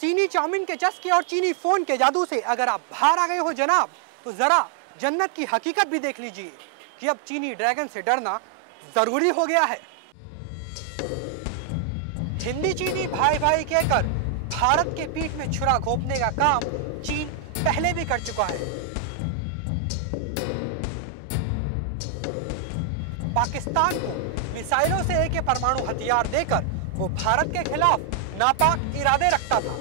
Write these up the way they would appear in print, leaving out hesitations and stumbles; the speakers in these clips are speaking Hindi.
चीनी चाउमीन के चस्के और चीनी फोन के जादू से अगर आप बाहर आ गए हो जनाब, तो जरा जन्नत की हकीकत भी देख लीजिए कि अब चीनी ड्रैगन से डरना जरूरी हो गया है। हिंदी चीनी भाई भाई कहकर भारत के पीठ में छुरा घोंपने का काम चीन पहले भी कर चुका है। पाकिस्तान को मिसाइलों से लेकर परमाणु हथियार देकर वो भारत के खिलाफ नापाक इरादे रखता था।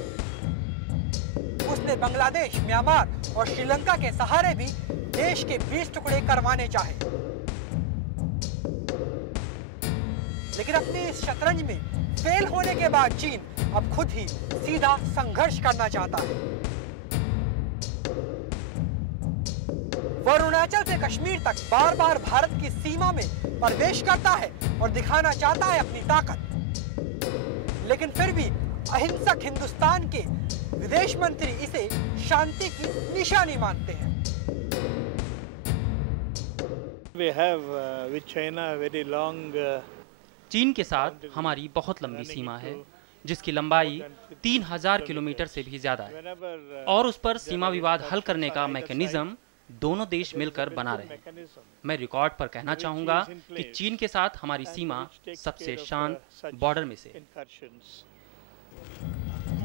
उसने बांग्लादेश, म्यांमार और श्रीलंका के सहारे भी देश के 20 टुकड़े करवाने चाहे, लेकिन अपने इस शतरंज में फेल होने के बाद चीन अब खुद ही सीधा संघर्ष करना चाहता है। वो अरुणाचल से कश्मीर तक बार बार भारत की सीमा में प्रवेश करता है और दिखाना चाहता है अपनी ताकत, लेकिन फिर भी अहिंसक हिंदुस्तान के विदेश मंत्री इसे शांति की निशानी मानते हैं। We have with China very long चीन के साथ हमारी बहुत लंबी सीमा है, जिसकी लंबाई 3000 किलोमीटर से भी ज्यादा है, और उस पर सीमा विवाद हल करने का मैकेनिज्म दोनों देश मिलकर बना रहे हैं। मैं रिकॉर्ड पर कहना चाहूंगा कि चीन के साथ हमारी सीमा सबसे शांत बॉर्डर में से।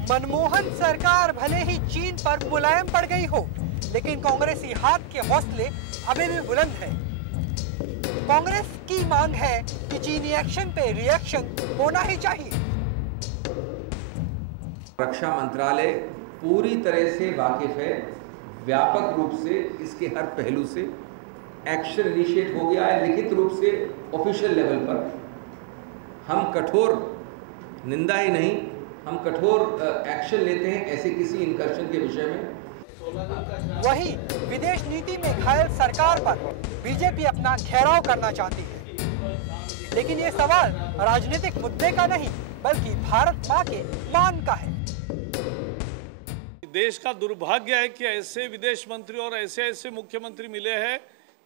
मनमोहन सरकार भले ही चीन पर मुलायम पड़ गई हो, लेकिन कांग्रेसी हाथ के हौसले अभी भी बुलंद है। कांग्रेस की मांग है कि चीनी एक्शन पे रिएक्शन होना ही चाहिए। रक्षा मंत्रालय पूरी तरह से वाकिफ है, व्यापक रूप से इसके हर पहलू से एक्शन इनिशिएट हो गया है। लिखित रूप से ऑफिशियल लेवल पर हम कठोर निंदा ही नहीं, हम कठोर एक्शन लेते हैं ऐसे किसी इनकर्शन के विषय में। वहीं विदेश नीति में घायल सरकार पर बीजेपी अपना घेराव करना चाहती है, लेकिन ये सवाल राजनीतिक मुद्दे का नहीं बल्कि भारत माँ के मान का है। देश का दुर्भाग्य है कि ऐसे विदेश मंत्री और ऐसे मुख्यमंत्री मिले हैं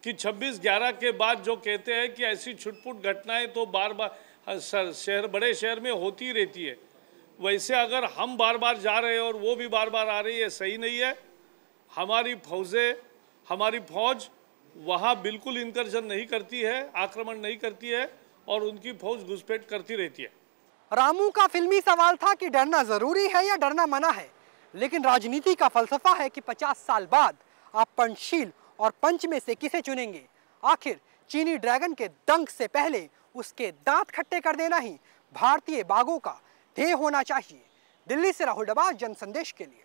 कि 26/11 के बाद जो कहते हैं कि ऐसी छुटपुट घटनाएं तो बार बार बड़े शहर में होती रहती है, वैसे अगर हम बार बार जा रहे हैं और वो भी बार बार आ रही है, सही नहीं है। हमारी फौज वहाँ बिल्कुल इंकर्जन नहीं करती है, आक्रमण नहीं करती है, और उनकी फौज घुसपैठ करती रहती है। रामू का फिल्मी सवाल था कि डरना जरूरी है या डरना मना है, लेकिन राजनीति का फलसफा है कि 50 साल बाद आप पंचशील और पंच में से किसे चुनेंगे। आखिर चीनी ड्रैगन के डंक से पहले उसके दांत खट्टे कर देना ही भारतीय बागों का ध्येय होना चाहिए। दिल्ली से राहुल डबास, जन संदेश के लिए।